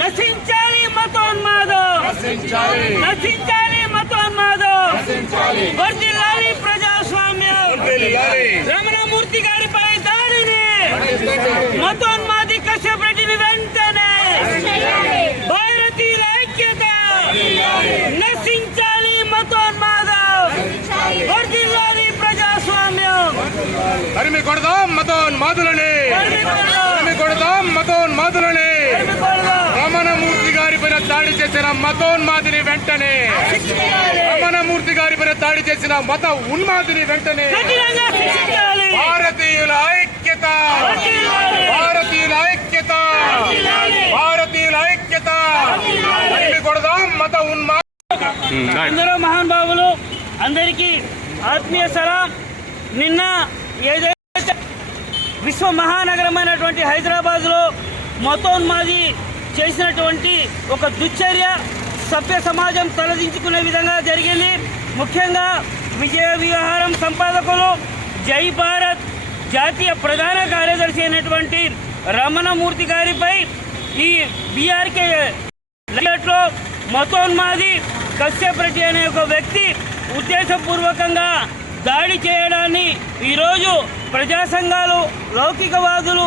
నశించాలి మతోన్మాదం, నశించాలి మతోన్మాదం, వర్ధిల్లాలి ప్రజాస్వామ్యం. రమణమూర్తి గారిపై దాడిని మతోన్మాది కశ్యప్ రెడ్డిని వెంటనే భారతీయుల ఐక్యత. నశించాలి మతోన్మాదం, వర్ధిల్లాలి ప్రజాస్వామ్యం. తరిమి కొడదాం మతోన్మాదులని, తరిమి కొడదాం మతోన్మాదులని. రమణమూర్తి గారిపైన దాడి చేసిన మతోన్మాదిని వెంటనే, రమణమూర్తి గారిపైన దాడి చేసిన మత ఉన్మాదిని వెంటనే భారతీయుల ఐక్యత, భారతీయుల ఐక్యత, భారతీయుల ఐక్యత. తరిమి కొడదాం మత ఉన్మాద. అందరూ మహానుభావులు, అందరికీ ఆత్మీయ సలాం. నిన్న ఏదైతే విశ్వ మహానగరమైనటువంటి హైదరాబాద్లో మతోన్మాది చేసినటువంటి ఒక దుశ్చర్య సభ్య సమాజం తలదించుకునే విధంగా జరిగింది. ముఖ్యంగా విజయ విహారం సంపాదకులు జై భారత్ జాతీయ ప్రధాన కార్యదర్శి అయినటువంటి రమణమూర్తి గారిపై ఈ బీఆర్కే లో మతోన్మాది కశ్యప్ రెడ్డి అనే ఒక వ్యక్తి ఉద్దేశపూర్వకంగా దాడి చేయడాన్ని ఈరోజు ప్రజా సంఘాలు, లౌకికవాదులు,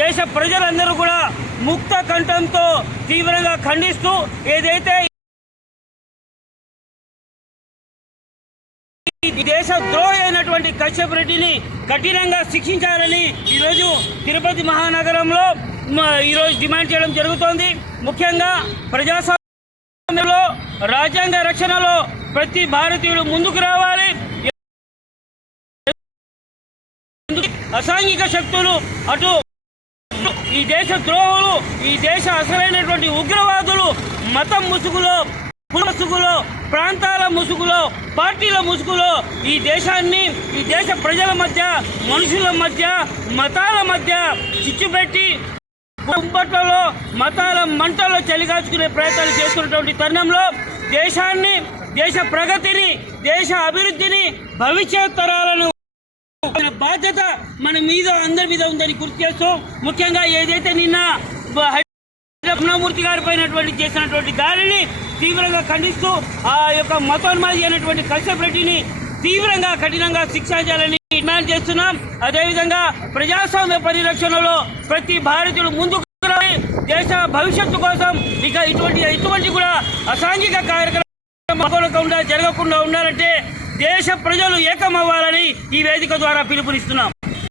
దేశ ప్రజలందరూ కూడా ముక్త కంఠంతో తీవ్రంగా ఖండిస్తూ ఏదైతే దేశ ద్రోహి అయినటువంటి కశ్యప్ రెడ్డిని కఠినంగా శిక్షించాలని ఈరోజు తిరుపతి మహానగరంలో ఈరోజు డిమాండ్ చేయడం జరుగుతోంది. ముఖ్యంగా ప్రజాస్వామ్యంలో, రాజ్యాంగ రక్షణలో ప్రతి భారతీయుడు ముందుకు రావాలి. అసాంఘిక శక్తులు, అటు ఈ దేశ ద్రోహులు, ఈ దేశ అసలైనటువంటి ఉగ్రవాదులు మతం ముసుగులో, కుల ముసుగులో, ప్రాంతాల ముసుగులో, పార్టీల ముసుగులో ఈ దేశాన్ని, ఈ దేశ ప్రజల మధ్య, మనుషుల మధ్య, మతాల మధ్య చిచ్చు పెట్టి కుంపట్లలో మతాల మంటల్లో చలిగాచుకునే ప్రయత్నాలు చేస్తున్నటువంటి తరుణంలో దేశాన్ని, దేశ ప్రగతిని, దేశ అభివృద్ధిని, భవిష్యత్ తరాలను బాధ్యత మన మీద, అందరి మీద ఉందని గుర్తు చేస్తూ, ముఖ్యంగా ఏదైతే నిన్న రమణమూర్తి గారి పైన చేసినటువంటి దాడిని తీవ్రంగా ఖండిస్తూ ఆ యొక్క మతోన్మాది అయినటువంటి కశ్యప్ రెడ్డిని తీవ్రంగా కఠినంగా శిక్షించాలని డిమాండ్ చేస్తున్నాం. అదేవిధంగా ప్రజాస్వామ్య పరిరక్షణలో ప్రతి భారతీయుడు ముందుకు రావాలి. దేశ భవిష్యత్తు కోసం ఇక ఇటువంటి కూడా అసాంఘిక కార్యక్రమాలు జరగకుండా ఉండాలంటే దేశ ప్రజలు ఏకమవ్వాలని ఈ వేదిక ద్వారా పిలుపునిస్తున్నాం.